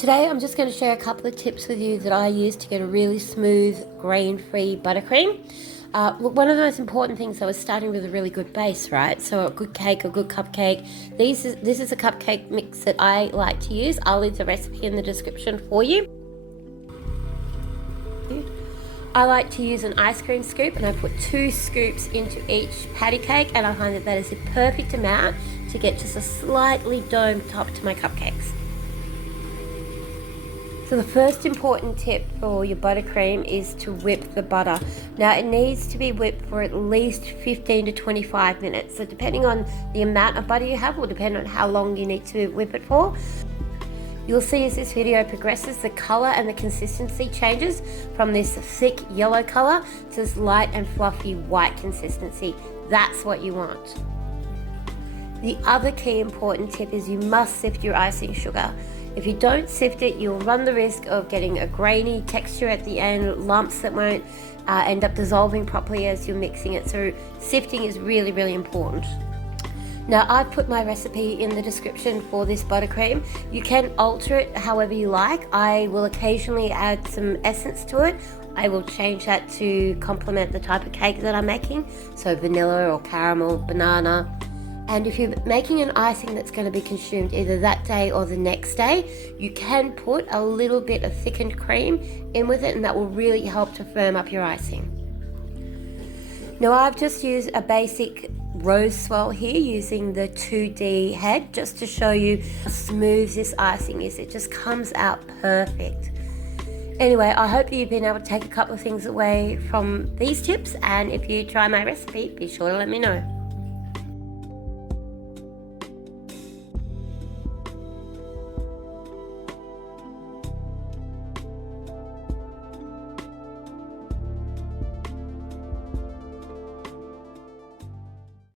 Today I'm just going to share a couple of tips with you that I use to get a really smooth, grain-free buttercream. Look, one of the most important things though is starting with a really good base, right? So a good cake, a good cupcake. This is a cupcake mix that I like to use. I'll leave the recipe in the description for you. I like to use an ice cream scoop, and I put 2 scoops into each patty cake, and I find that is the perfect amount to get just a slightly domed top to my cupcakes. So the first important tip for your buttercream is to whip the butter. Now it needs to be whipped for at least 15 to 25 minutes. So depending on the amount of butter you have will depend on how long you need to whip it for. You'll see as this video progresses, the color and the consistency changes from this thick yellow color to this light and fluffy white consistency. That's what you want. The other key important tip is you must sift your icing sugar. If you don't sift it, you'll run the risk of getting a grainy texture at the end, lumps that won't end up dissolving properly as you're mixing it. So sifting is really, really important. Now I've put my recipe in the description for this buttercream. You can alter it however you like. I will occasionally add some essence to it. I will change that to complement the type of cake that I'm making. So vanilla or caramel, banana. And if you're making an icing that's going to be consumed either that day or the next day, you can put a little bit of thickened cream in with it, and that will really help to firm up your icing. Now I've just used a basic rose swirl here using the 2D head just to show you how smooth this icing is. It just comes out perfect. Anyway, I hope that you've been able to take a couple of things away from these tips, and if you try my recipe, be sure to let me know.